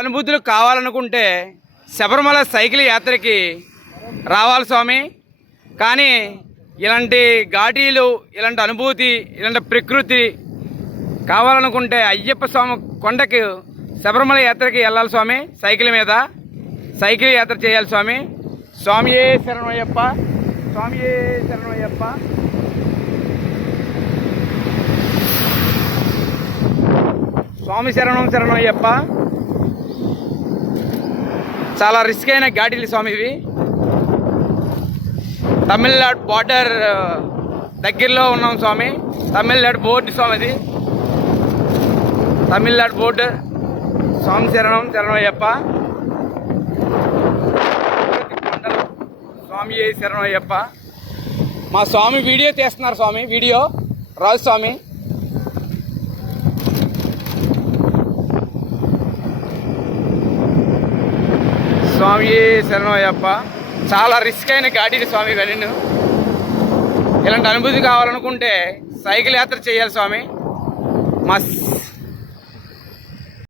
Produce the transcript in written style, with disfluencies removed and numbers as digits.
అనుభూతులు కావాలనుకుంటే శబరిమల సైకిల్ యాత్రకి రావాలి స్వామి. కానీ ఇలాంటి ఘాటీలు, ఇలాంటి అనుభూతి, ఇలాంటి ప్రకృతి కావాలనుకుంటే అయ్యప్ప స్వామి కొండకి శబరిమల యాత్రకి వెళ్ళాలి స్వామి. సైకిల్ మీద సైకిల్ యాత్ర చేయాలి స్వామి. స్వామియే శరణమయ్యప్ప, స్వామియే శరణమయ్యప్ప. స్వామి శరణం శరణమయ్యప్ప. చాలా రిస్క్ అయిన ఘాటీలు స్వామి ఇవి. తమిళనాడు బార్డర్ దగ్గరలో ఉన్నాం స్వామి. తమిళనాడు బోర్డు స్వామి, అది తమిళనాడు బోర్డు. స్వామి శరణం శరణమయ్యప్ప. స్వామి శరణమయ్యప్ప. మా స్వామి వీడియో తీస్తున్నారు స్వామి. వీడియో రాజు స్వామి. స్వామి శరణమయ్యప్ప. చాలా రిస్క్ అయిన ఘాటీలు స్వామి ఇవన్నీ. ఇలాంటి అనుభూతి కావాలనుకుంటే సైకిల్ యాత్ర చేయాలి స్వామి. మా